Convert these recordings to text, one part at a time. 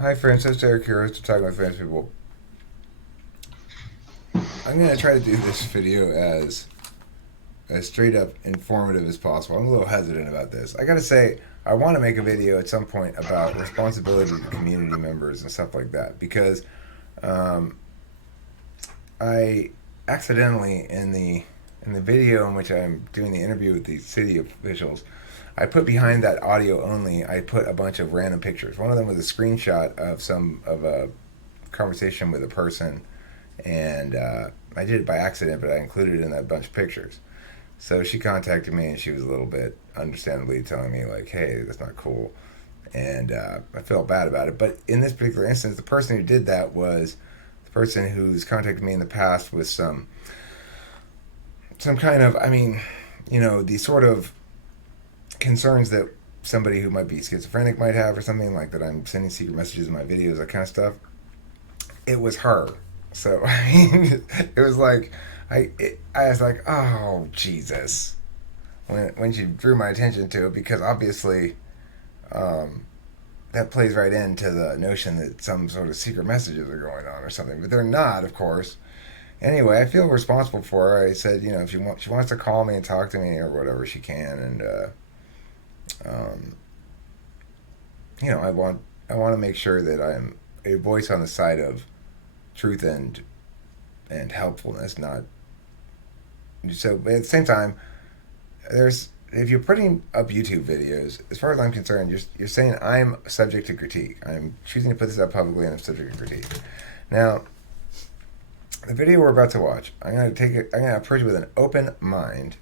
Hi, Francis. Derek here. Host of Talking with Famous People. I'm going to try to do this video as straight up informative as possible. I'm a little hesitant about this. I got to say, I want to make a video at some point about responsibility to community members and stuff like that because um, I accidentally in the video in which I'm doing the interview with the city officials, I put behind that audio only. I put a bunch of random pictures. One of them was a screenshot of a conversation with a person, and I did it by accident, but I included it in that bunch of pictures. So she contacted me, and she was a little bit understandably telling me like, "Hey, that's not cool," and I felt bad about it. But in this particular instance, the person who did that was the person who's contacted me in the past with some kind of, the sort of concerns that somebody who might be schizophrenic might have or something like that. I'm sending secret messages in my videos, that kind of stuff. It was her. So I mean, it was like I was like, oh Jesus, when she drew my attention to it, because obviously um, that plays right into the notion that some sort of secret messages are going on or something, but they're not, of course. Anyway, I feel responsible for her. I said, if she wants to call me and talk to me or whatever, she can, and um, I want to make sure that I'm a voice on the side of truth and helpfulness, not so. But at the same time, there's if you're putting up YouTube videos, as far as I'm concerned, you're saying I'm subject to critique. I'm choosing to put this up publicly, and I'm subject to critique. Now, the video we're about to watch, I'm gonna take it. I'm gonna approach it with an open mind,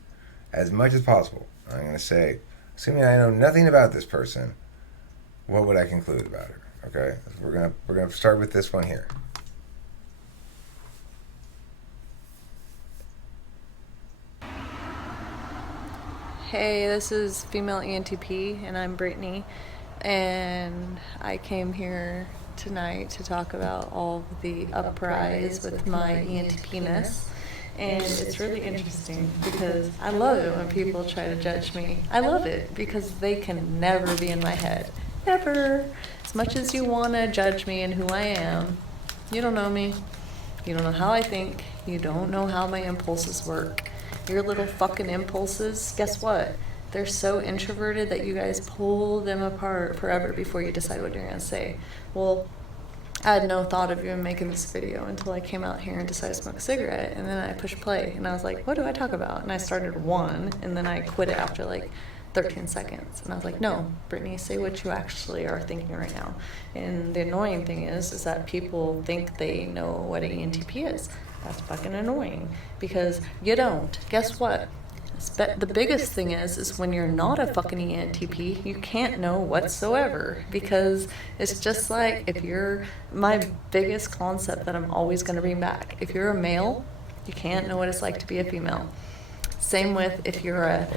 as much as possible. I'm gonna say, assuming I know nothing about this person, what would I conclude about her? Okay, we're gonna start with this one here. Hey, this is female ENTP, and I'm Brittney, and I came here tonight to talk about all the uprise with my ENTP-ness. And it's really interesting because I love it when people try to judge me. I love it because they can never be in my head. Never. As much as you want to judge me and who I am, you don't know me. You don't know how I think. You don't know how my impulses work. Your little fucking impulses, guess what? They're so introverted that you guys pull them apart forever before you decide what you're going to say. Well, I had no thought of even making this video until I came out here and decided to smoke a cigarette, and then I pushed play, and I was like, what do I talk about? And I started one, and then I quit it after like 13 seconds. And I was like, no, Brittney, say what you actually are thinking right now. And the annoying thing is that people think they know what an ENTP is. That's fucking annoying because you don't. Guess what? The biggest thing is when you're not a fucking ENTP, you can't know whatsoever because it's just like if you're my biggest concept that I'm always going to bring back. If you're a male, you can't know what it's like to be a female. Same with if you're a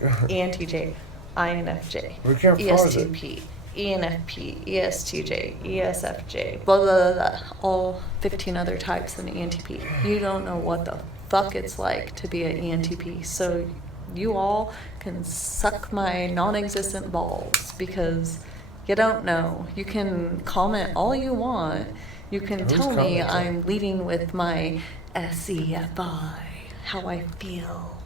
ENTJ, INFJ, ESTP, ENFP, ESTJ, ESFJ, blah, blah, blah, blah, all 15 other types of an ENTP. You don't know what the fuck it's like to be an ENTP. So you all can suck my non-existent balls because you don't know. You can comment all you want. You can tell me I'm leading with my SEFI, how I feel.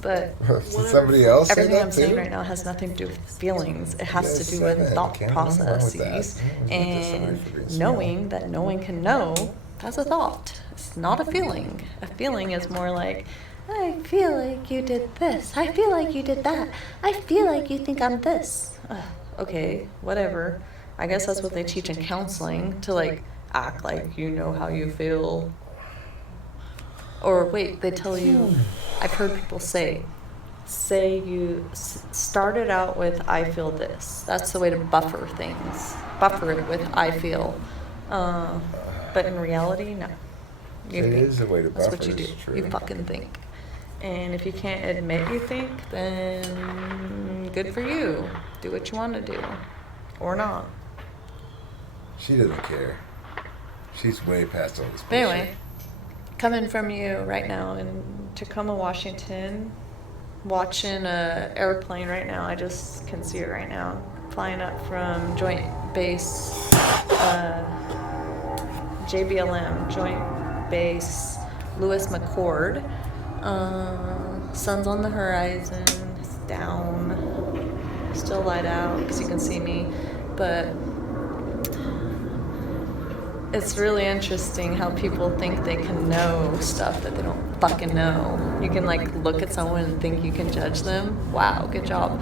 But Somebody else. everything I'm saying right now has nothing to do with feelings. It has to do with thought processes and knowing that no one can know. That's a thought. It's not a feeling. A feeling is more like, I feel like you did this. I feel like you did that. I feel like you think I'm this. Okay, whatever. I guess that's what they teach in counseling, to like act like you know how you feel. Or wait, they tell you, I've heard people say you started out with I feel this. That's the way to buffer things. Buffer it with I feel. But in reality, no. It is a way to buffer. That's what you do. True. You fucking think. And if you can't admit you think, then good for you. Do what you want to do. Or not. She doesn't care. She's way past all this bullshit. But anyway, coming from you right now in Tacoma, Washington, watching a airplane right now. I just can see it right now, flying up from Joint base, JBLM, Joint Base Lewis McChord. Sun's on the horizon, it's down, still light out because you can see me, but it's really interesting how people think they can know stuff that they don't fucking know. You can like look at someone and think you can judge them. Wow, good job.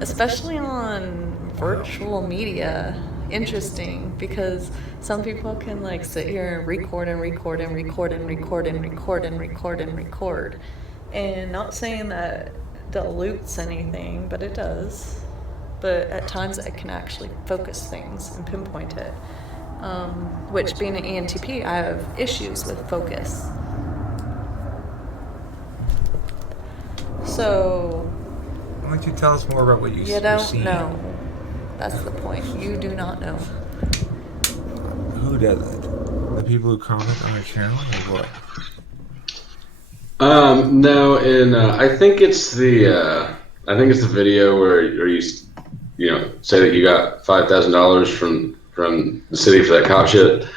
Especially on virtual media. Interesting, because some people can like sit here and record and record and record and record and record and record and record. And not saying that dilutes anything, but it does. But at times it can actually focus things and pinpoint it. Which, being an ENTP, I have issues with focus. So, why don't you tell us more about what you don't know. That's the point. You do not know. Who doesn't? The people who comment on our channel, or what? No, and I think it's the video where you say that you got $5,000 from the city for that cop shit.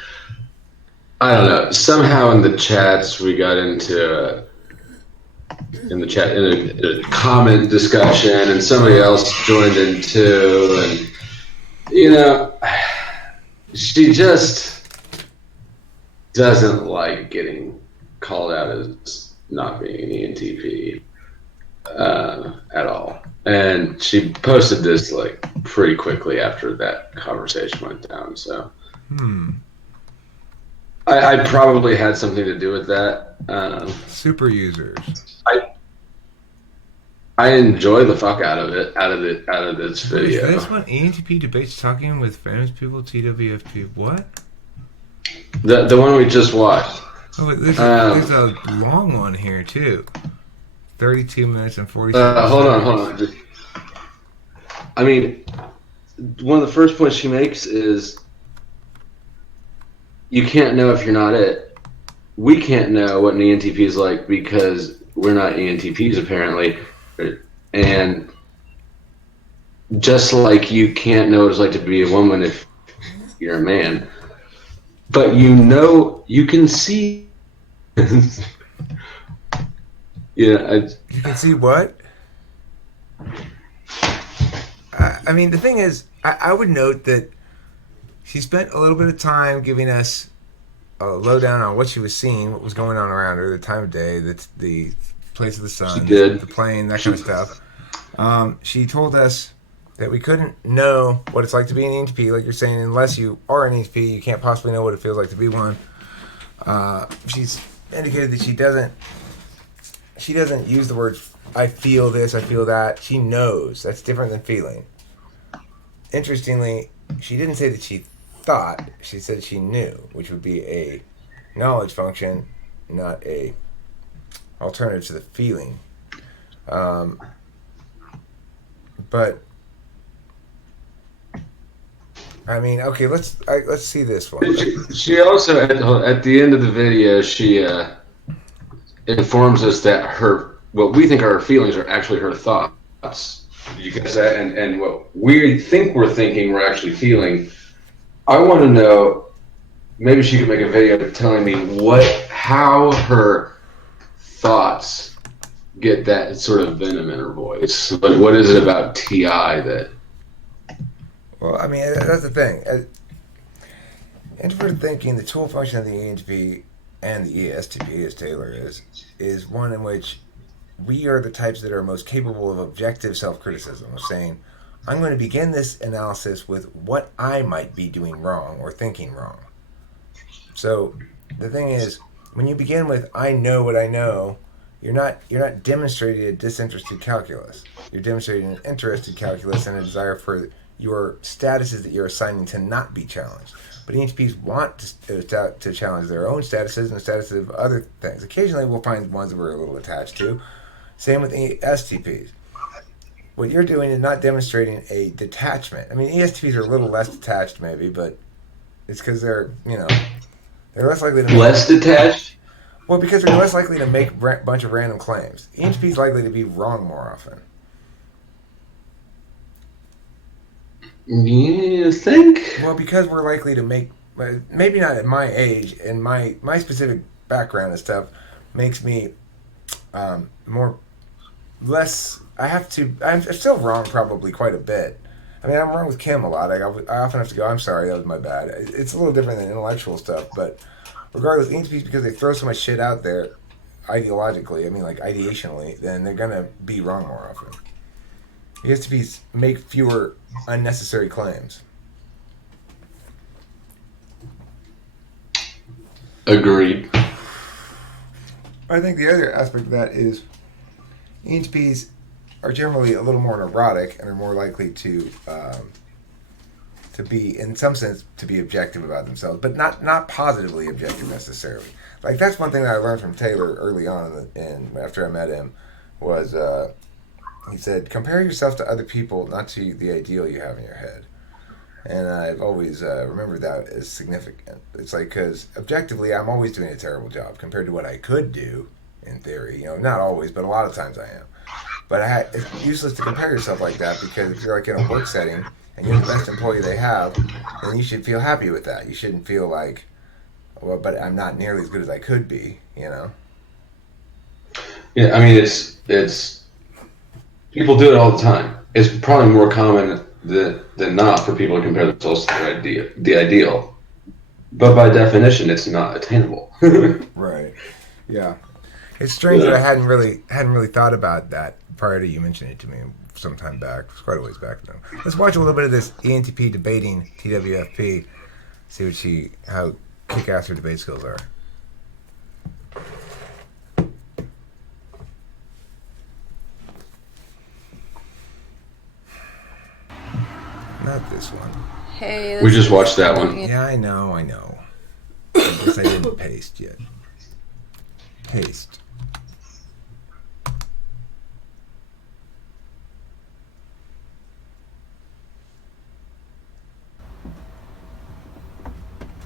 I don't know. Somehow in the chats we got into in a comment discussion, and somebody else joined in too, and she just doesn't like getting called out as not being an ENTP at all. And she posted this like pretty quickly after that conversation went down. So I probably had something to do with that. Super users. I enjoy the fuck out of this video. Is this one ENTP debates talking with famous people? TwFP. What? The one we just watched. Oh, there's a long one here too. 32 minutes and 40 seconds. Hold on. I mean, one of the first points she makes is you can't know if you're not it. We can't know what an ENTP is like because we're not ENTPs apparently. And just like you can't know what it's like to be a woman if you're a man. But you can see. You can see what? I mean, the thing is, I would note that she spent a little bit of time giving us a lowdown on what she was seeing, what was going on around her, the time of day, the place of the sun, the plane, that kind of stuff. She told us that we couldn't know what it's like to be an ENTP, like you're saying, unless you are an ENTP, you can't possibly know what it feels like to be one. She's indicated that she doesn't use the words I feel this, I feel that. She knows. That's different than feeling. Interestingly, she didn't say that she thought. She said she knew, which would be a knowledge function, not a alternative to the feeling. But I mean, okay, let's see this one. She also at the end of the video she informs us that what we think are her feelings are actually her thoughts. You can say, and what we think we're thinking, we're actually feeling. I want to know. Maybe she could make a video telling me how her thoughts get that sort of venom in her voice. Like, what is it about TI that? Well, I mean, that's the thing. Introverted thinking, the tool function of the ENTP and the ESTP, as Taylor is one in which we are the types that are most capable of objective self-criticism, of saying, I'm going to begin this analysis with what I might be doing wrong or thinking wrong. So the thing is, when you begin with I know what I know, you're not demonstrating a disinterested calculus. You're demonstrating an interested calculus and a desire for your statuses that you're assigning to not be challenged. But ENTPs want to challenge their own statuses and the statuses of other things. Occasionally we'll find ones that we're a little attached to. Same with STPs. What you're doing is not demonstrating a detachment. I mean, ESTPs are a little less detached maybe, but it's because they're less likely to less detached? Well, because they're less likely to make a bunch of random claims. ENTP is likely to be wrong more often. You think? Well, because we're likely to make, maybe not at my age and my specific background and stuff, makes me more less. I have to. I'm still wrong probably quite a bit. I mean, I'm wrong with Kim a lot. I often have to go, I'm sorry, that was my bad. It's a little different than intellectual stuff, but regardless, ENTPs, because they throw so much shit out there ideologically, I mean, like ideationally, then they're going to be wrong more often. ENTPs make fewer unnecessary claims. Agreed. I think the other aspect of that is ENTPs are generally a little more neurotic and are more likely to be, in some sense, to be objective about themselves, but not positively objective necessarily. Like that's one thing that I learned from Taylor early on, and after I met him, was he said, compare yourself to other people, not to the ideal you have in your head. And I've always remembered that as significant. It's like, because objectively, I'm always doing a terrible job compared to what I could do, in theory. You know, not always, but a lot of times I am. But it's useless to compare yourself like that, because if you're like in a work setting and you're the best employee they have, then you should feel happy with that. You shouldn't feel like, well, but I'm not nearly as good as I could be, you know? Yeah, I mean, it's people do it all the time. It's probably more common than not for people to compare themselves to the ideal. But by definition, it's not attainable. Right. Yeah. It's strange that I hadn't really thought about that prior to you mentioning it to me some time back. It's quite a ways back now. Let's watch a little bit of this ENTP debating TWFP. See how kick-ass her debate skills are. Not this one. Hey, We just watched that one. Yeah, I know. I guess I didn't paste yet. Paste.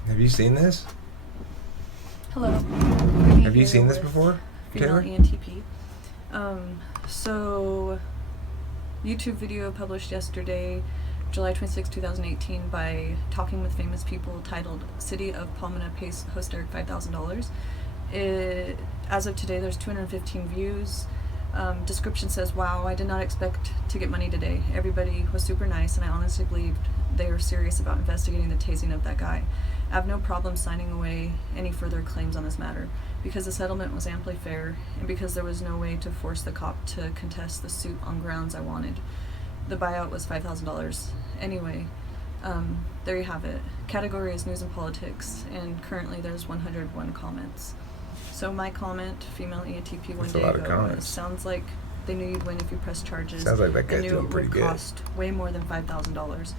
Have you seen this? Hello. Have you seen this before, Female Taylor? ENTP. So, YouTube video published yesterday, July 26, 2018, by Talking with Famous People, titled "City of Palmina Pays Host Eric $5,000." As of today, there's 215 views. Description says, "Wow, I did not expect to get money today. Everybody was super nice, and I honestly believed they are serious about investigating the tasing of that guy. I have no problem signing away any further claims on this matter, because the settlement was amply fair, and because there was no way to force the cop to contest the suit on grounds I wanted. The buyout was $5,000. Anyway, there you have it. Category is news and politics, and currently there's 101 comments. So my comment, female ENTP one That's a day lot of ago, comments. was, sounds like they knew you'd win if you pressed charges. Sounds like that They guy's knew doing it pretty would good. cost way more than $5,000.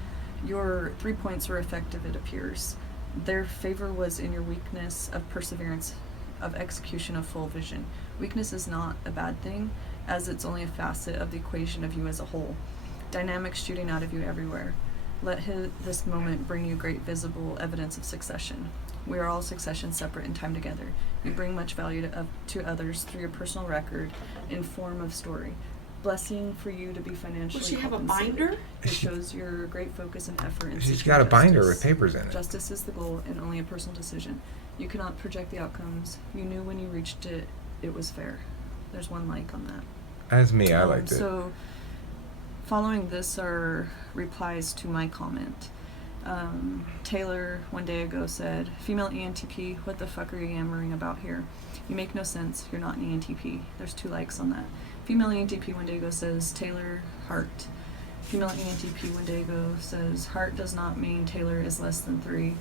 Your 3 points were effective, it appears. Their favor was in your weakness of perseverance, of execution of full vision. Weakness is not a bad thing, as it's only a facet of the equation of you as a whole. Dynamics shooting out of you everywhere. Let this moment bring you great visible evidence of succession. We are all succession separate in time together. You bring much value to others through your personal record in form of story. Blessing for you to be financially Does she have a compensated. binder? It shows your great focus and effort in She's seeking got a binder justice. with papers in it. Justice is the goal and only a personal decision. You cannot project the outcomes. You knew when you reached it, it was fair. There's one like on that. As me, I liked it. So, following this are replies to my comment. Taylor one day ago said, "Female ENTP, what the fuck are you yammering about here? You make no sense. You're not an ENTP." There's 2 likes on that. Female ENTP one day ago says, "Taylor, heart." Female ENTP one day ago says, "Heart does not mean Taylor is less than 3.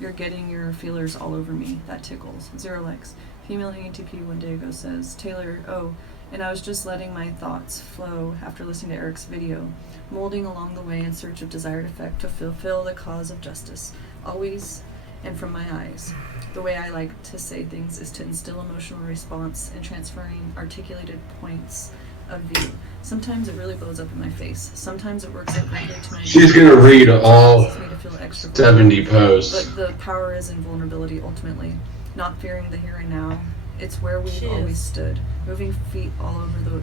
You're getting your feelers all over me. That tickles." 0 likes. Female ENTP one day ago says, "Taylor, oh, and I was just letting my thoughts flow after listening to Eric's video, molding along the way in search of desired effect to fulfill the cause of justice, always and from my eyes. The way I like to say things is to instill emotional response and transferring articulated points of view. Sometimes it really blows up in my face. Sometimes it works out greatly to my She's gonna read all causes me to feel extra 70 posts. But the power is in vulnerability ultimately, not fearing the here and now. It's where we've She always is. stood, moving these feet all over the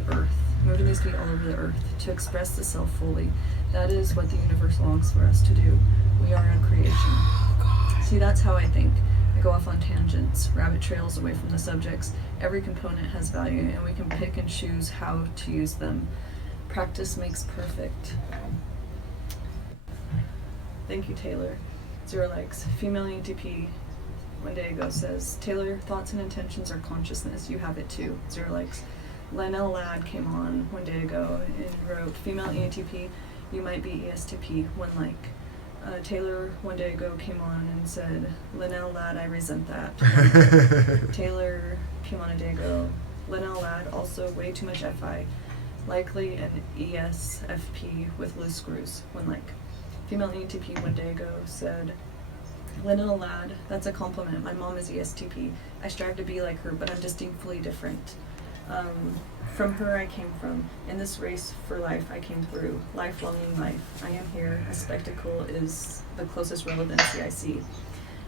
earth, to express the self fully. That is what the universe longs for us to do. We are a creation. See, that's how I think. I go off on tangents, rabbit trails away from the subjects. Every component has value, and we can pick and choose how to use them. Practice makes perfect. Thank you, Taylor. 0 likes. Female ENTP, one day ago, says, Taylor, thoughts and intentions are consciousness. You have it too. 0 likes. Lionel Ladd came on one day ago and wrote, female ENTP, you might be ESTP. 1 like. Taylor one day ago came on and said, Linnell Ladd, I resent that. Taylor came on a day ago. Linnell Ladd, also way too much FI. Likely an ESFP with loose screws. 1 like. Female ENTP one day ago said, Linnell Ladd, that's a compliment. My mom is ESTP. I strive to be like her, but I'm distinctly different. From her I came from. In this race for life I came through. Life-longing life. I am here. A spectacle is the closest relevancy I see.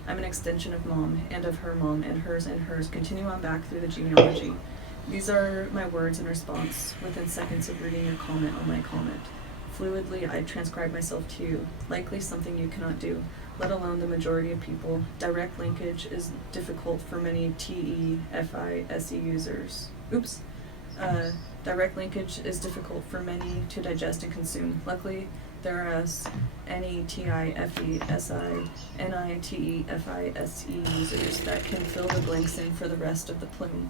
I'm an extension of mom, and of her mom, and hers, continue on back through the genealogy. These are my words in response, within seconds of reading your comment on my comment. Fluidly, I transcribe myself to you, likely something you cannot do, let alone the majority of people. Direct linkage is difficult for many TE-FI-SE users. Direct linkage is difficult for many to digest and consume. Luckily, there are us NETFESI-NITEFISE users that can fill the blanks in for the rest of the plume.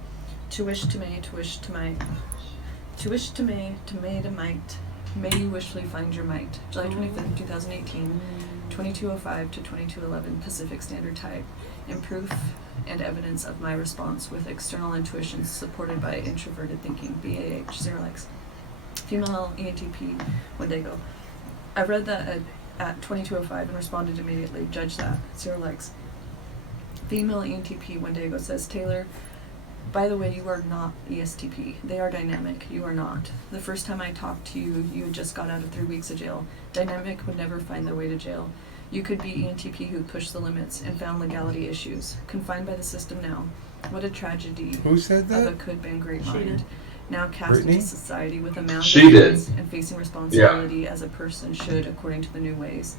To wish to may, to wish to might. To wish to may, to might. May you wishfully find your might. July 25th, 2018, 22:05 to 22:11 Pacific Standard Time. In proof and evidence of my response with external intuitions supported by introverted thinking. BAH, 0 likes. Female ENTP, one day ago. I read that at 22:05 and responded immediately. Judge that. 0 likes. Female ENTP, one day ago, says, Taylor, by the way, you are not ESTP. They are dynamic. You are not. The first time I talked to you, you had just got out of 3 weeks of jail. Dynamic would never find their way to jail. You could be ENTP who pushed the limits and found legality issues. Confined by the system now. What a tragedy. Who said that? Of a could-been great mind. Now cast Brittney? into society with a mound She of did. sins and facing responsibility as a person should according to the new ways.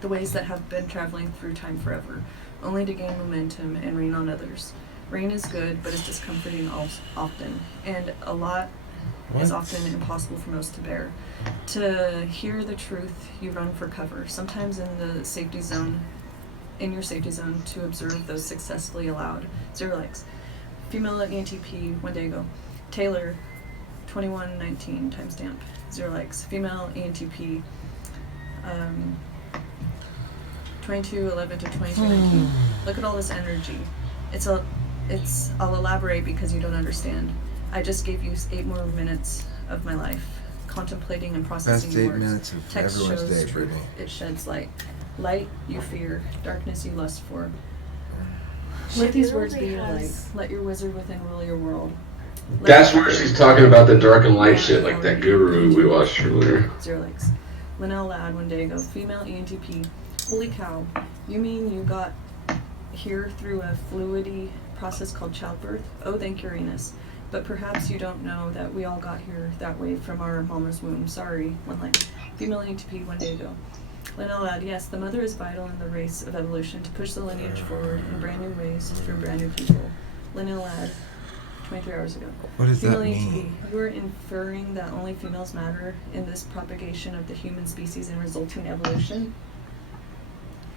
The ways that have been traveling through time forever, only to gain momentum and rain on others. Rain is good, but it's discomforting often, and a lot is often impossible for most to bear. To hear the truth, you run for cover, sometimes in your safety zone, to observe those successfully allowed. 0 likes. Female ENTP, one day ago. Taylor, 2119 timestamp. 0 likes. Female ENTP, 2211 to 2219. Look at all this energy. I'll elaborate because you don't understand. I just gave you 8 more minutes of my life, contemplating and processing Best 8 words. minutes of Text everyone's shows day, truth. Brittney. It sheds light. Light you fear, darkness you lust for. She Let these words be really your light. has- Let your wizard within rule your world. Let That's your where she's talking about the dark and light shit, like that guru we watched earlier. 0 likes. Linnell Ladd one day ago. Female ENTP. Holy cow. You mean you got here through a fluidity process called childbirth? Oh, thank Uranus. But perhaps you don't know that we all got here that way from our mama's womb. Sorry. 1 like. Female ENTP one day ago. Linnell Ladd, yes, the mother is vital in the race of evolution to push the lineage forward in brand new ways through brand new people. Linnell Ladd, 23 hours ago. What does Female that ENTP, mean? you are inferring that only females matter in this propagation of the human species and resulting evolution?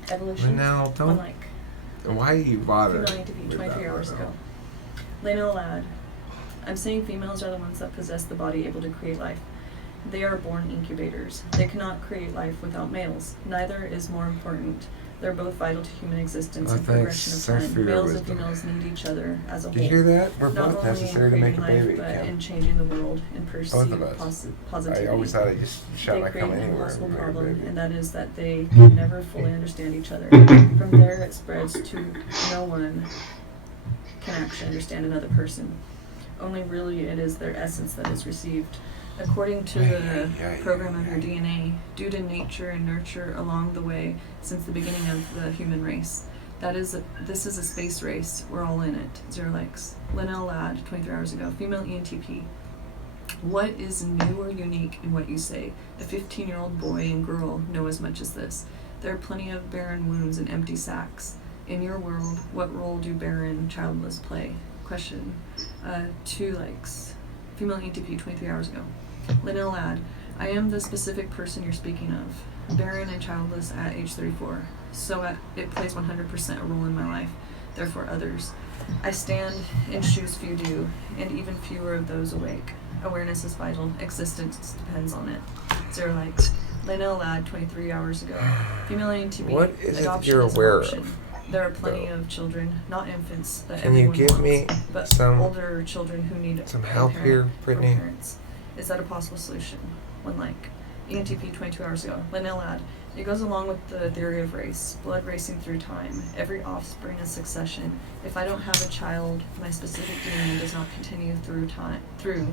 Evolution? Linnell, don't- 1 like. Why you bother? Female ENTP, with 23 that hours one? ago. Linnell Ladd, I'm saying females are the ones that possess the body able to create life. They are born incubators. They cannot create life without males. Neither is more important. They're both vital to human existence Oh, and thanks. progression of Thanks for time. your Males and wisdom. females need each other as a Did whole. you hear that? We're Not both only necessary in to make a creating baby. life, but Kim. in changing the world and Both perceived of us. positivity. I always thought I just shot They my create cum an anywhere. impossible and made a problem, baby. and that is that they can never fully understand each other. From there, it spreads to no one can actually understand another person. Only really it is their essence that is received. According to the program of your DNA, due to nature and nurture along the way since the beginning of the human race. This is a space race. We're all in it. 0 likes. Linnell Ladd, 23 hours ago. Female ENTP. What is new or unique in what you say? A 15-year-old boy and girl know as much as this. There are plenty of barren wounds and empty sacks. In your world, what role do barren, childless play? Question. 2 likes. Female ENTP, 23 hours ago. Linnell Ladd. I am the specific person you're speaking of. Barren and childless at age 34. So it plays 100% a role in my life. Therefore others. I stand in shoes few do, and even fewer of those awake. Awareness is vital. Existence depends on it. 0 likes. Linnell Ladd, 23 hours ago. Female ENTP. What is it adoption you're is an aware option. of? There are plenty of children, not infants, that Can you everyone give wants, me but some older children who need some a help parent here, or Brittney? parents. Is that a possible solution? 1 like. ENTP, 22 hours ago. Linnell Ladd. It goes along with the theory of race, blood racing through time. Every offspring is succession. If I don't have a child, my specific DNA does not continue through time. Through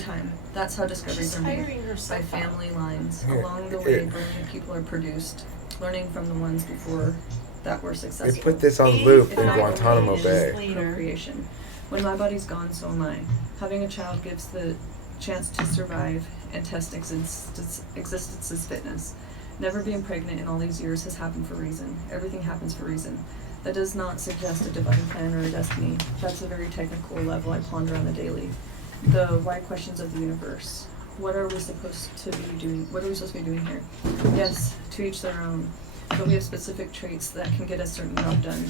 time. That's how discoveries are made, by family lines. Here, Along the way, brilliant people are produced, learning from the ones before that were They successful. put this on loop If in my Guantanamo belief Bay. is procreation. When my body's gone, so am I. Having a child gives the chance to survive and test existence's fitness. Never being pregnant in all these years has happened for a reason. Everything happens for a reason. That does not suggest a divine plan or a destiny. That's a very technical level I ponder on the daily. The why questions of the universe. What are we supposed to be doing? What are we supposed to be doing here? Yes, to each their own. But we have specific traits that can get a certain job done.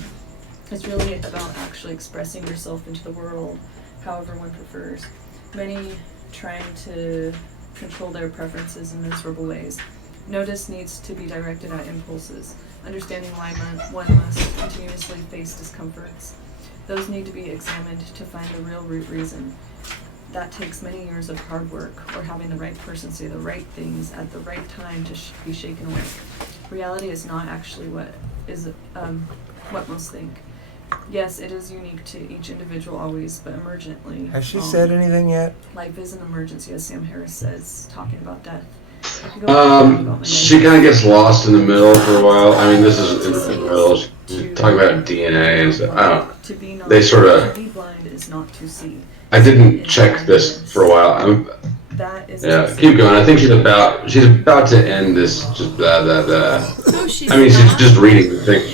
It's really about actually expressing yourself into the world, however one prefers. Many trying to control their preferences in miserable ways. Notice needs to be directed at impulses, understanding why one must continuously face discomforts. Those need to be examined to find the real root reason. That takes many years of hard work, or having the right person say the right things at the right time to be shaken away. Reality is not actually what most think. Yes, it is unique to each individual always, but emergently. Has she said anything yet? Life is an emergency, as Sam Harris says, talking about death. She kind of gets lost in the middle for a while. I mean, this is in the middle. She's talking about DNA and stuff. I don't. They sort of. To be blind is not to see. I didn't check this for a while. Yeah, keep going. I think she's about to end this. Just blah blah blah. No, she's I mean, she's not. just reading the thing.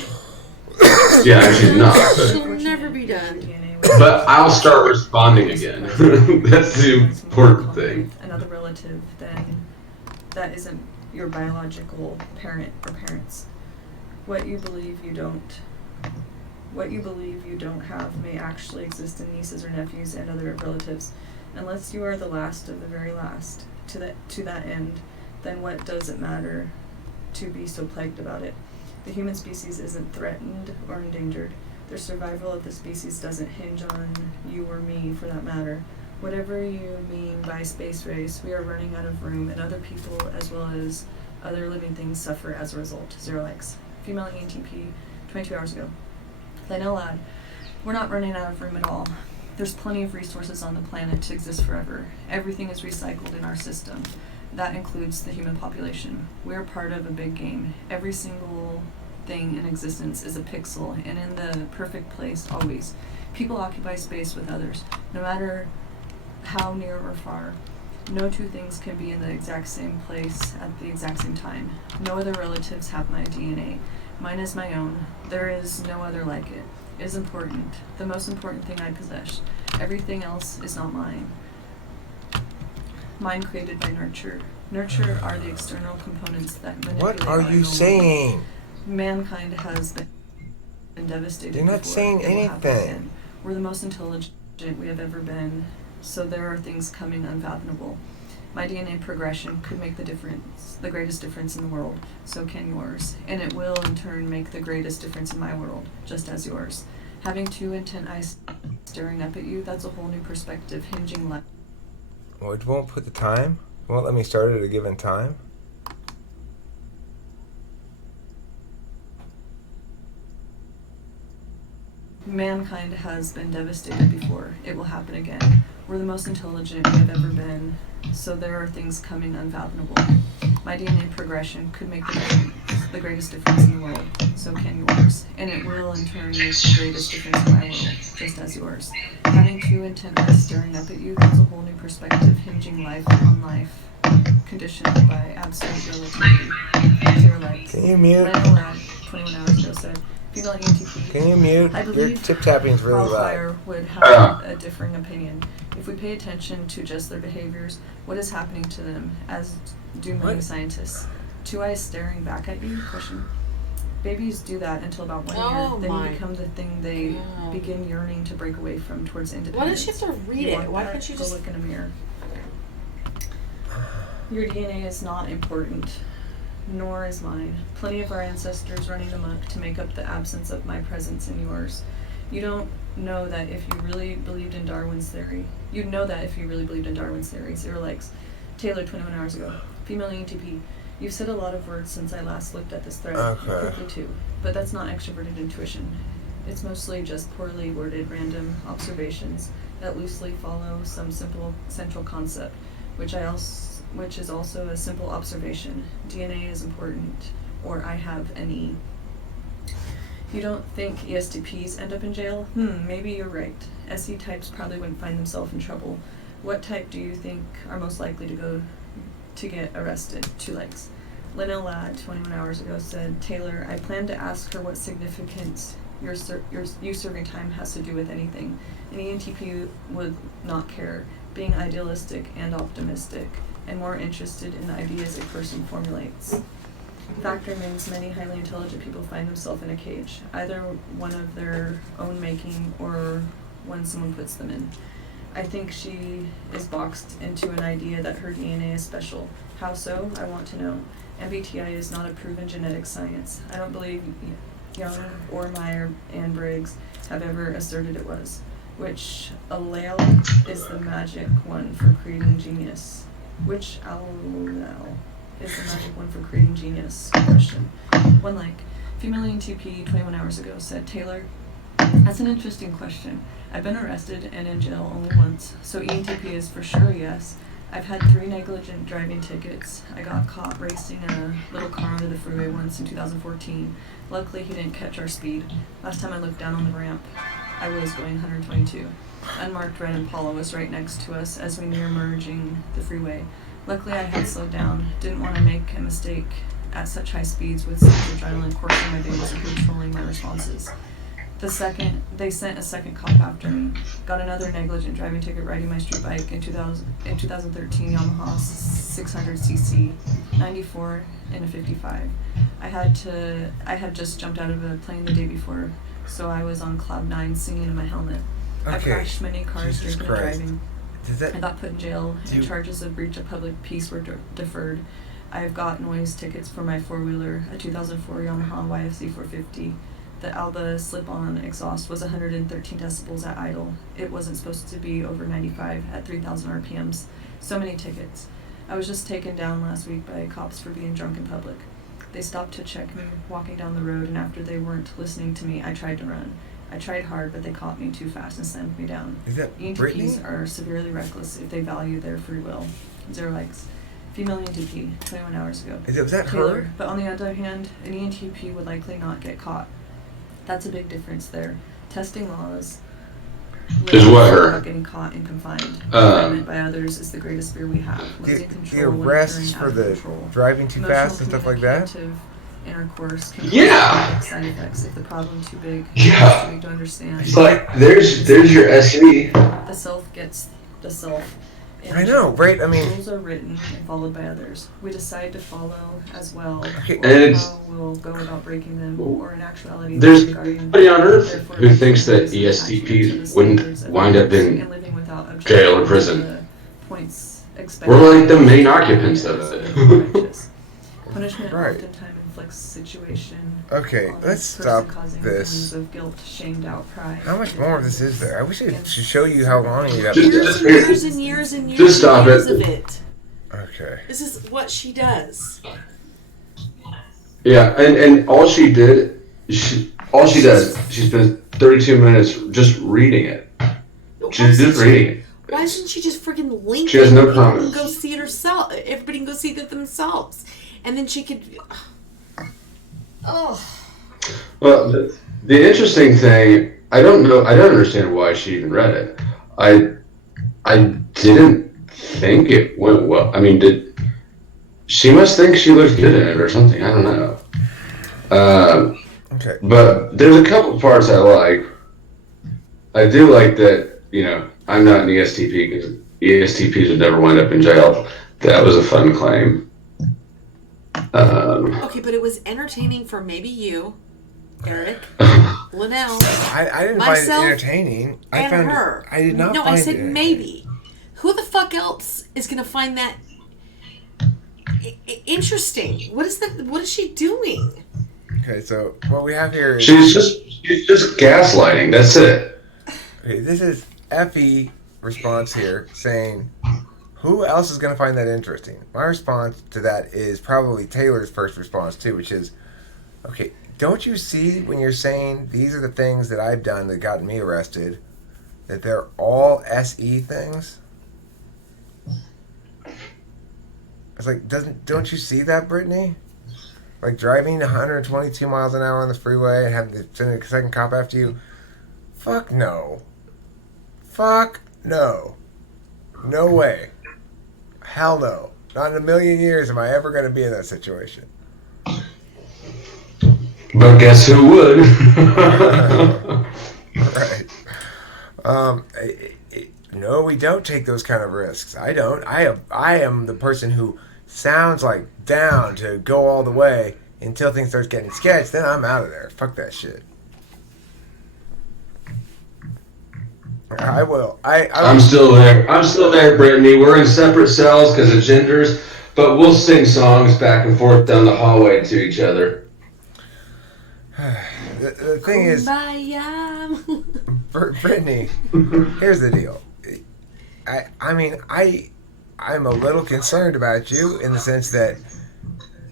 Yeah, I mean, she's not. She'll never be done. But I'll start responding again. That's the important thing. Another relative, then that isn't your biological parent or parents. What you believe you don't have may actually exist in nieces or nephews and other relatives. Unless you are the last of the very last to that end, then what does it matter to be so plagued about it? The human species isn't threatened or endangered. The survival of the species doesn't hinge on you or me, for that matter. Whatever you mean by space race, we are running out of room, and other people as well as other living things suffer as a result. 0 likes. Female ENTP, 22 hours ago. Linnell Ladd. We're not running out of room at all. There's plenty of resources on the planet to exist forever. Everything is recycled in our system. That includes the human population. We're part of a big game. Every single thing in existence is a pixel, and in the perfect place always. People occupy space with others, no matter how near or far. No two things can be in the exact same place at the exact same time. No other relatives have my DNA. Mine is my own. There is no other like it. It is important. The most important thing I possess. Everything else is not mine. Mine created by nurture. Nurture are the external components that manipulate. What are our you normal saying? Mankind has been devastated. You're not before. saying It will happen anything. again. We're the most intelligent we have ever been, so there are things coming unfathomable. My DNA progression could make the greatest difference in the world, so can yours. And it will, in turn, make the greatest difference in my world, just as yours. Having 2 intent eyes staring up at you, that's a whole new perspective, hinging life. Well, it won't put the time? It won't let me start at a given time? Mankind has been devastated before. It will happen again. We're the most intelligent we have ever been, so there are things coming unfathomable. My DNA progression could make the the greatest difference in the world. So can yours. And it will, in turn, make the greatest difference in my world, just as yours. Having two intent eyes staring up at you gives a whole new perspective, hinging life on life, conditioned by absolute relativity. Zero lights. Can you mute? Lionel Lad, 21 hours ago, said, female ENTP. Can you mute? I Your believe tip tapping's really Wildfire loud. would have a differing opinion. If we pay attention to just their behaviors, what is happening to them, as do many scientists? Two eyes staring back at you? Question. Babies do that until about 1 year. Then you become the thing they begin yearning to break away from towards independence. Why does she have to read it? Why can't you go just look in a mirror? Your DNA is not important, nor is mine. Plenty of our ancestors running amok to make up the absence of my presence in yours. You don't know that if you really believed in Darwin's theory. You'd know that if you really believed in Darwin's theory. Zero likes. Taylor, 21 hours ago. Female ENTP. You've said a lot of words since I last looked at this thread. Okay. Quickly too. But that's not extroverted intuition. It's mostly just poorly worded random observations that loosely follow some simple central concept, which is also a simple observation. DNA is important, or I have an E. You don't think ESTPs end up in jail? Maybe you're right. SE types probably wouldn't find themselves in trouble. What type do you think are most likely to get arrested? Two legs. Linnell Ladd, 21 hours ago, said, Taylor, I plan to ask her what significance you serving time has to do with anything. An ENTP would not care, being idealistic and optimistic, and more interested in the ideas a person formulates. Fact remains, many highly intelligent people find themselves in a cage, either one of their own making or one someone puts them in. I think she is boxed into an idea that her DNA is special. How so? I want to know. MBTI is not a proven genetic science. I don't believe Young or Meyer and Briggs have ever asserted it was. Which allele is the magic one for creating genius? Which allele is the magic one for creating genius? Question. One like. Female ENTP 21 hours ago said, Taylor, that's an interesting question. I've been arrested and in jail only once, so ENTP is for sure yes. I've had 3 negligent driving tickets. I got caught racing a little car onto the freeway once in 2014. Luckily, he didn't catch our speed. Last time I looked down on the ramp, I was going 122. Unmarked red Impala was right next to us as we near merging the freeway. Luckily, I had slowed down. Didn't want to make a mistake at such high speeds with such adrenaline coursing my veins and controlling my responses. They sent a second cop after me. Got another negligent driving ticket riding my street bike in 2013 Yamaha 600cc, 94 in a 55. I had just jumped out of a plane the day before, so I was on cloud 9 singing in my helmet. I crashed many cars drinking and driving. I got put in jail, and charges of breach of public peace were deferred. I've got noise tickets for my four-wheeler, a 2004 Yamaha YFC 450. The Alba slip-on exhaust was 113 decibels at idle. It wasn't supposed to be over 95 at 3,000 RPMs. So many tickets. I was just taken down last week by cops for being drunk in public. They stopped to check me walking down the road, and after they weren't listening to me, I tried to run. I tried hard, but they caught me too fast and slammed me down. Is that ENTPs Brittney? are severely reckless if they value their free will. 0 likes. Female ENTP, 21 hours ago. Was that Taylor, her? but on the other hand, an ENTP would likely not get caught. That's a big difference there. Testing laws Is what her? about getting caught and confined. Confinement by others is the greatest fear we have. Losing The control when arrests appearing for out of the control. driving too fast and stuff like that? Emotional intercourse can Yeah. cause side effects if the problem too big. Yeah. Too big to understand. It's like there's your SE. The self gets the self. I know, right? I mean, rules are written and followed by others. We decide to follow as well, Okay. or And it's- how we'll go about breaking them, or in actuality, There's disregarding nobody on earth therefore who thinks that attachment to the ESTPs standards wouldn't of wind up others in and living without objection jail or to prison. the points expected. We're like the main occupants of it. Righteous. Punishment Right. oftentimes inflicts situation. okay, on let's the person stop causing this. feelings of guilt, shame, doubt, pride. How much more of this is there? I wish I should show you how long you'd have to Just- do. years and years and years Just stop and years it. of it. Okay. This is what she does. Yeah, and all she did, she spends 32 minutes just reading it. She's just reading it. Why doesn't she just freaking link She has it no and people can comments. go see it herself? Everybody can go see it themselves, and then she could. Oh. Well, the interesting thing, I don't know, I don't understand why she even read it. I didn't think it went well. I mean, she must think she looks good in it or something. I don't know. Okay. But there's a couple parts I like. I do like that, I'm not an ESTP because ESTPs would never wind up in jail. That was a fun claim. Okay, but it was entertaining for maybe you, Eric, Linnell, I didn't myself, find it entertaining. and her. I did not No, find I said it maybe. Who the fuck else is going to find that interesting? What is she doing? Okay, so what we have here is... She's just gaslighting. That's it. Okay, this is Effie response here saying, who else is going to find that interesting? My response to that is probably Taylor's first response too, which is, okay, don't you see when you're saying these are the things that I've done that got me arrested, that they're all SE things? It's like, don't you see that, Brittney? Like driving 122 miles an hour on the freeway and having to send a second cop after you? Fuck no. Fuck no. No way. Hell no. Not in a million years am I ever going to be in that situation. But guess who would? Right. No, we don't take those kind of risks. I don't. I am the person who sounds like down to go all the way until things start getting sketched. Then I'm out of there. Fuck that shit. I will. I'm still there. I'm still there, Brittany. We're in separate cells because of genders, but we'll sing songs back and forth down the hallway to each other. The thing is, Brittany, here's the deal. I'm a little concerned about you in the sense that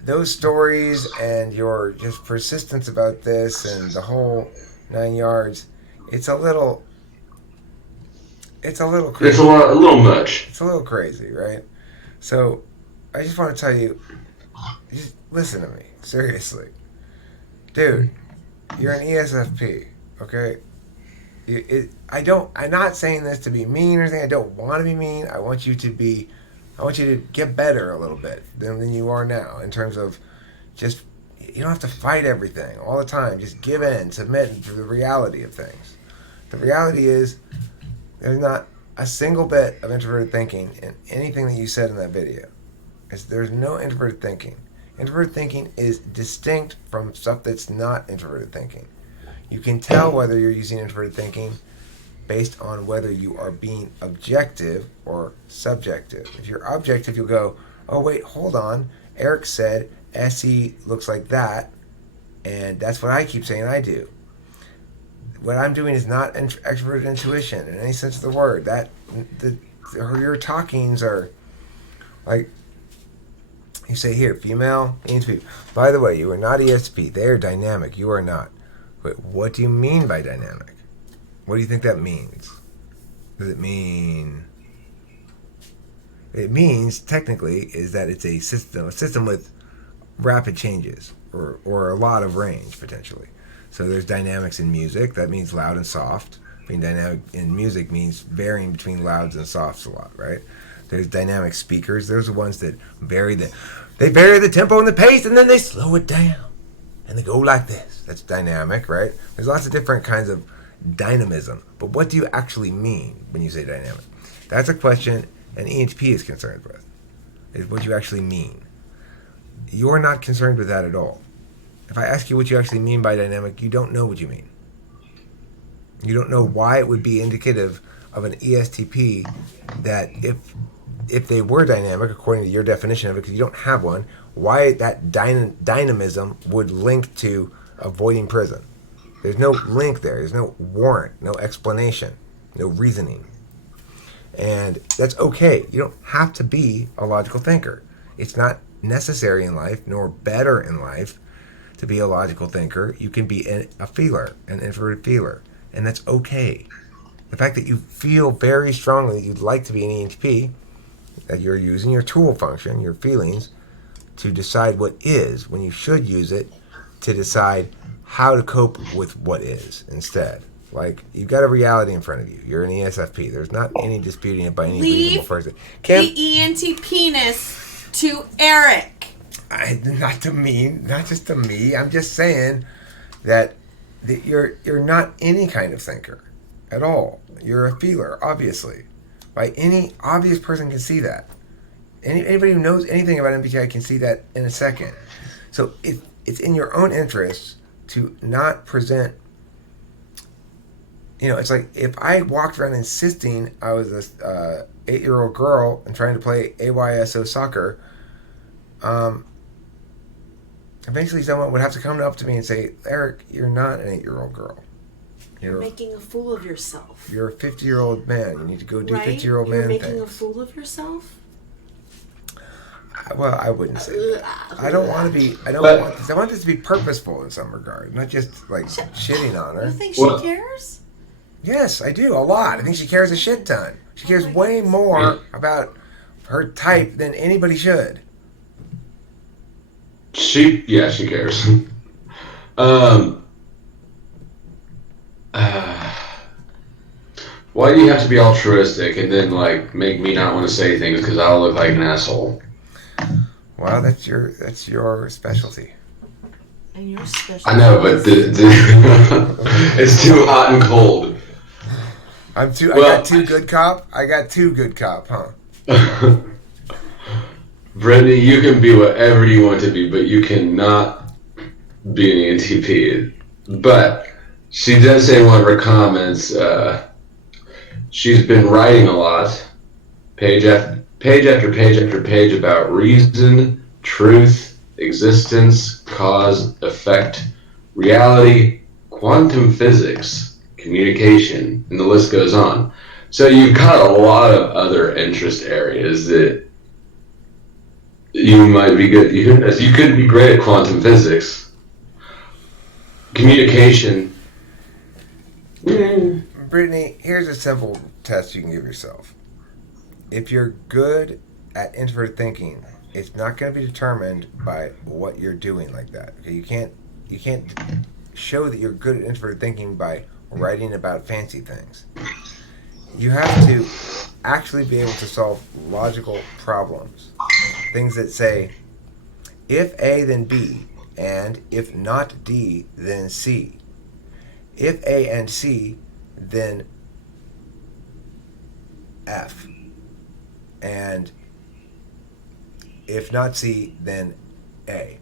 those stories and your just persistence about this and the whole 9 yards, it's a little crazy. It's a little much. It's a little crazy, right? So I just want to tell you, just listen to me, seriously. Dude, you're an ESFP, okay? I'm not saying this to be mean or anything. I don't want to be mean. I want you to get better a little bit than you are now in terms of just, you don't have to fight everything all the time. Just give in, submit to the reality of things. The reality is there's not a single bit of introverted thinking in anything that you said in that video. There's no introverted thinking. Introverted thinking is distinct from stuff that's not introverted thinking. You can tell whether you're using introverted thinking based on whether you are being objective or subjective. If you're objective, you'll go, oh wait, hold on. Eric said SE looks like that, and that's what I keep saying I do. What I'm doing is not extroverted intuition in any sense of the word. Your talkings are like, you say here, female, ENTP. By the way, you are not ESP. They are dynamic. You are not. Wait, what do you mean by dynamic? What do you think that means? Does it mean... It means, technically, is that it's a system with rapid changes, or a lot of range, potentially. So there's dynamics in music. That means loud and soft. Being dynamic in music means varying between louds and softs a lot, right? There's dynamic speakers. Those are ones that vary the tempo and the pace, and then they slow it down. And they go like this. That's dynamic, right? There's lots of different kinds of dynamism. But what do you actually mean when you say dynamic? That's a question an ENTP is concerned with, is what you actually mean. You're not concerned with that at all. If I ask you what you actually mean by dynamic, you don't know what you mean. You don't know why it would be indicative of an ESTP that if they were dynamic, according to your definition of it, because you don't have one, why that dynamism would link to avoiding prison. There's no link there. There's no warrant, no explanation, no reasoning. And that's okay. You don't have to be a logical thinker. It's not necessary in life, nor better in life, to be a logical thinker. You can be a feeler, an introverted feeler, and that's okay. The fact that you feel very strongly that you'd like to be an ENTP, that you're using your tool function, your feelings, to decide what is, when you should use it to decide how to cope with what is instead. Like, you've got a reality in front of you. You're an ESFP. There's not any disputing it by any reasonable person. The ENTP-ness to Eric. Not to me, not just to me. I'm just saying that you're not any kind of thinker at all. You're a feeler, obviously. By any obvious person can see that. Anybody who knows anything about MBTI can see that in a second. So it's in your own interest to not present. You know, it's like if I walked around insisting I was this 8-year-old girl and trying to play AYSO soccer, eventually someone would have to come up to me and say, Eric, you're not an 8-year-old girl. You're making a fool of yourself. You're a 50-year-old man. You need to go do right? 50-year-old man things. You're making a fool of yourself? Well, I wouldn't say that. I don't want to be. I want this to be purposeful in some regard, not just like shitting on her. You think she cares? Yes, I do a lot. I think she cares a shit ton. She cares way more about her type than anybody should. She cares. Why do you have to be altruistic and then like make me not want to say things because I'll look like an asshole? Well, that's your specialty. And your specialty. I know, but it's too hot and cold. I got too good cop. I got too good cop, huh? Brittney, you can be whatever you want to be, but you cannot be an ENTP. But she does say in one of her comments, she's been writing a lot, page after page after page about reason, truth, existence, cause, effect, reality, quantum physics, communication, and the list goes on. So you've got a lot of other interest areas that you might be good. You could be great at quantum physics, communication. Brittney, here's a simple test you can give yourself. If you're good at introverted thinking, it's not going to be determined by what you're doing like that. Okay? You can't show that you're good at introverted thinking by writing about fancy things. You have to actually be able to solve logical problems. Things that say, if A, then B, and if not D, then C. If A and C, then F. And if not C, then A.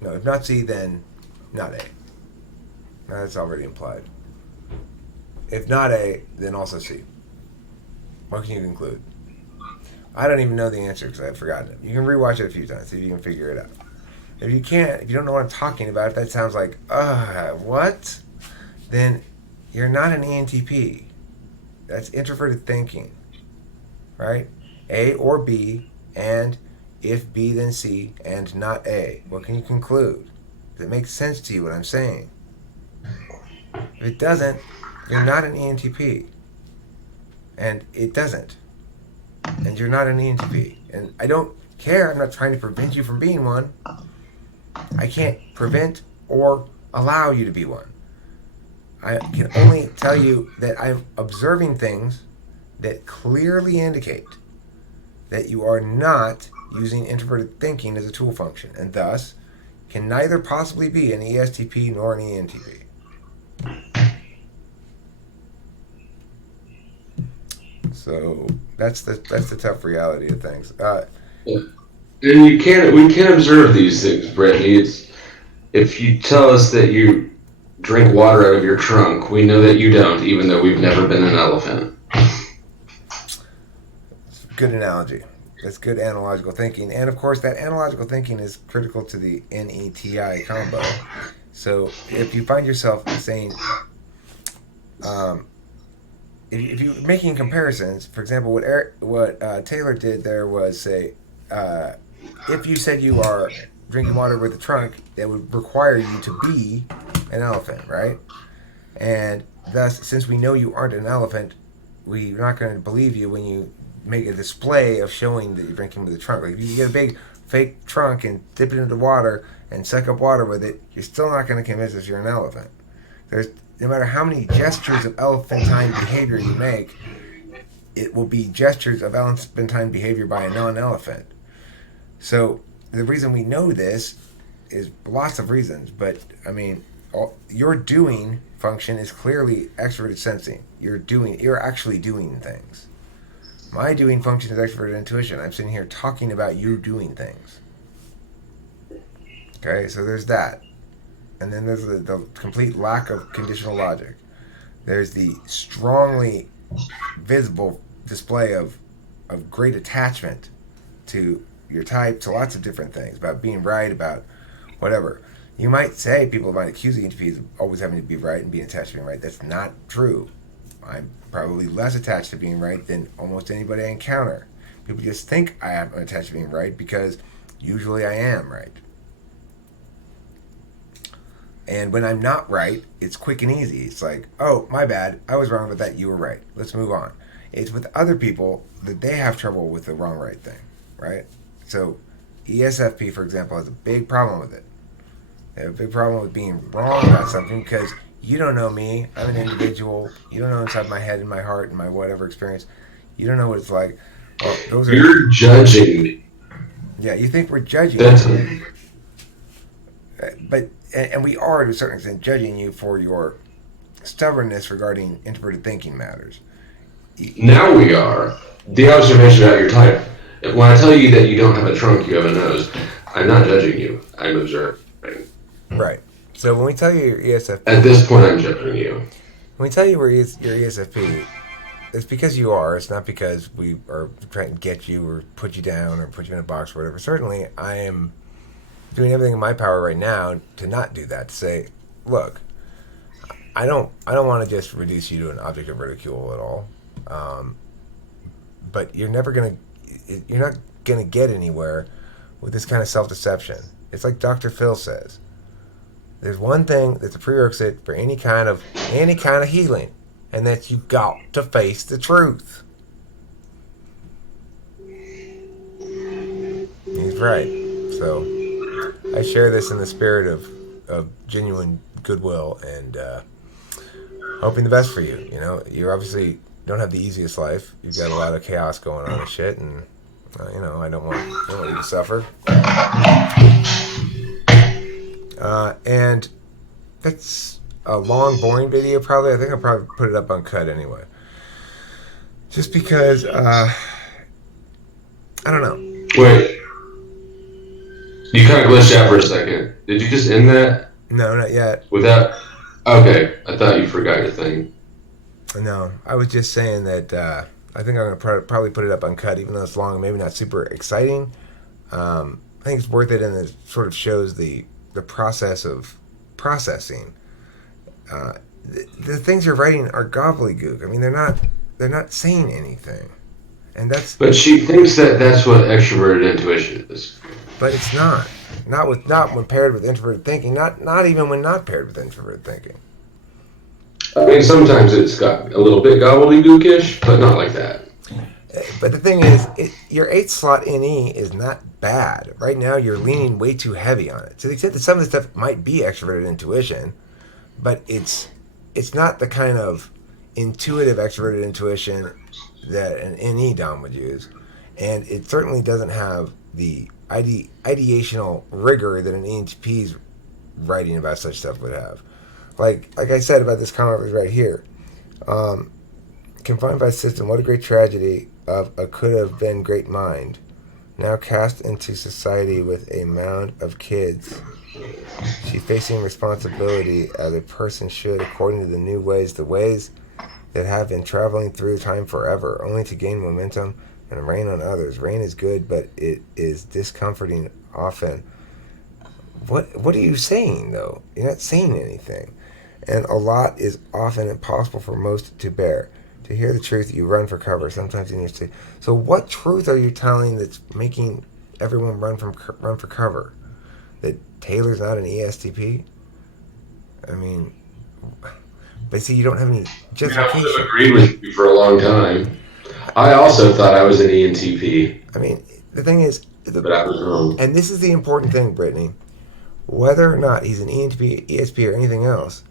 No, if not C, then not A. No, that's already implied. If not A, then also C. What can you conclude? I don't even know the answer because I've forgotten it. You can rewatch it a few times, see if you can figure it out. If you can't, if you don't know what I'm talking about, if that sounds like, what? Then you're not an ENTP. That's introverted thinking, right? A or B, and if B, then C, and not A. What can you conclude? Does it make sense to you what I'm saying? If it doesn't, you're not an ENTP. And it doesn't. And you're not an ENTP. And I don't care. I'm not trying to prevent you from being one. I can't prevent or allow you to be one. I can only tell you that I'm observing things that clearly indicate that you are not using introverted thinking as a tool function, and thus can neither possibly be an ESTP nor an ENTP. So that's the tough reality of things. And we can observe these things, Brittney. It's if you tell us that you drink water out of your trunk, we know that you don't, even though we've never been an elephant. Good analogy. That's good analogical thinking. And of course, that analogical thinking is critical to the NETI combo. So if you find yourself saying, if you're making comparisons, for example, what Taylor did there was say, if you said you are drinking water with a trunk, that would require you to be an elephant, right? And thus, since we know you aren't an elephant, we're not going to believe you when you make a display of showing that you're drinking with a trunk. Like if you get a big fake trunk and dip it into water and suck up water with it, you're still not going to convince us you're an elephant. No matter how many gestures of elephantine behavior you make, it will be gestures of elephantine behavior by a non-elephant. So the reason we know this is lots of reasons, but I mean, your doing function is clearly extroverted sensing. You're actually doing things. My doing function is extroverted intuition. I'm sitting here talking about you doing things. Okay, so there's that. And then there's the complete lack of conditional logic. There's the strongly visible display of great attachment to your type, to lots of different things, about being right, about whatever. You might say, people might accuse the ENTPs of always having to be right and being attached to being right. That's not true. I'm probably less attached to being right than almost anybody I encounter. People just think I am attached to being right because usually I am right. And when I'm not right, it's quick and easy. It's like, oh, my bad. I was wrong with that. You were right. Let's move on. It's with other people that they have trouble with the wrong right thing, right? So ESFP, for example, has a big problem with it. They have a big problem with being wrong about something because you don't know me. I'm an individual. You don't know inside my head and my heart and my whatever experience. You don't know what it's like. Well, You're judging me. Yeah, you think we're judging That's you. And we are, to a certain extent, judging you for your stubbornness regarding introverted thinking matters. Now we are. The observation about your type. When I tell you that you don't have a trunk, you have a nose, I'm not judging you. I'm observing. Right. So when we tell you you're ESFP... At this point, I'm judging you. When we tell you you're ESFP, it's because you are. It's not because we are trying to get you or put you down or put you in a box or whatever. Certainly, I am doing everything in my power right now to not do that. To say, look, I don't want to just reduce you to an object of ridicule at all. But you're not gonna get anywhere with this kind of self-deception. It's like Dr. Phil says. There's one thing that's a prerequisite for any kind of healing, and that's you got to face the truth. He's right. So I share this in the spirit of genuine goodwill and hoping the best for you. You know, you obviously don't have the easiest life. You've got a lot of chaos going on and shit, and I don't want you to suffer. And that's a long, boring video, probably. I think I'll probably put it up uncut anyway. Just because, I don't know. Wait. You kind of glitched out for a second. Did you just end that? No, not yet. Without... Okay, I thought you forgot your thing. No, I was just saying that I think I'm going to probably put it up uncut, even though it's long and maybe not super exciting. I think it's worth it, and it sort of shows the process of processing. The things you're writing are gobbledygook. I mean, they're not saying anything, and that's. But she thinks that that's what extroverted intuition is. But it's not. Not when paired with introverted thinking. Not even when not paired with introverted thinking. I mean, sometimes it's got a little bit gobbledygookish, but not like that. But the thing is, your 8th slot NE is not bad. Right now, you're leaning way too heavy on it. To the extent that some of the stuff might be extroverted intuition, but it's not the kind of intuitive extroverted intuition that an NE Dom would use. And it certainly doesn't have the ideational rigor that an ENTP's writing about such stuff would have. Like I said about this comment was right here. Confined by the system, what a great tragedy of a could have been great mind. Now cast into society with a mound of kids. She facing responsibility as a person should according to the new ways, the ways that have been traveling through time forever, only to gain momentum and rain on others. Rain is good, but it is discomforting often. What are you saying, though? You're not saying anything. And a lot is often impossible for most to bear. To hear the truth, you run for cover. Sometimes you need to. So what truth are you telling that's making everyone run for cover? That Taylor's not an ESTP? I mean, but see, you don't have any justification. I've agreed with you for a long time. I also thought I was an ENTP. I mean, the thing is, but I was wrong. And this is the important thing, Brittney. Whether or not he's an ENTP, ESP, or anything else,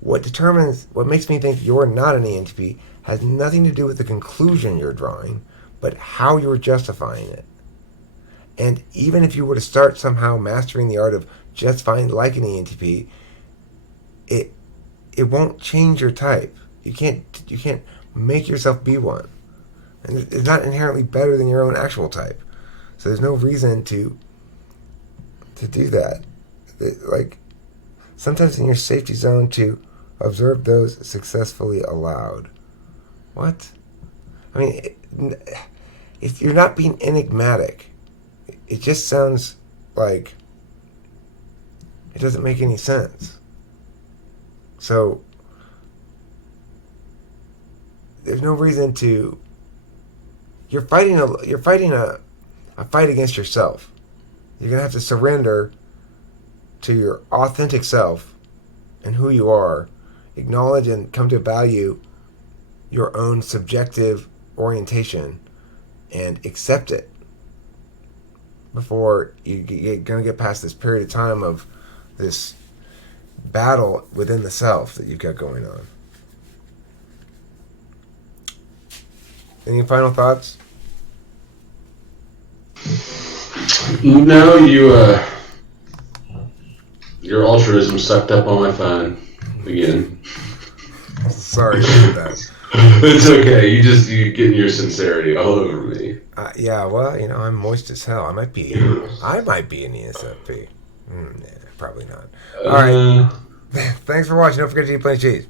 what makes me think you're not an ENTP has nothing to do with the conclusion you're drawing, but how you're justifying it. And even if you were to start somehow mastering the art of justifying like an ENTP, it won't change your type. You can't make yourself be one. And it's not inherently better than your own actual type. So there's no reason to do that. Like, sometimes in your safety zone to observe those successfully allowed. What? I mean, if you're not being enigmatic, it just sounds like it doesn't make any sense. So there's no reason to. You're fighting a fight against yourself. You're gonna have to surrender to your authentic self and who you are. Acknowledge and come to value your own subjective orientation and accept it before you're going to get past this period of time of this battle within the self that you've got going on. Any final thoughts? No, your altruism sucked up on my phone again. Sorry about that. It's okay. You getting your sincerity all over me. Yeah, well, I'm moist as hell. I might be an ESFP. Probably not. All right. Thanks for watching. Don't forget to eat plenty of cheese.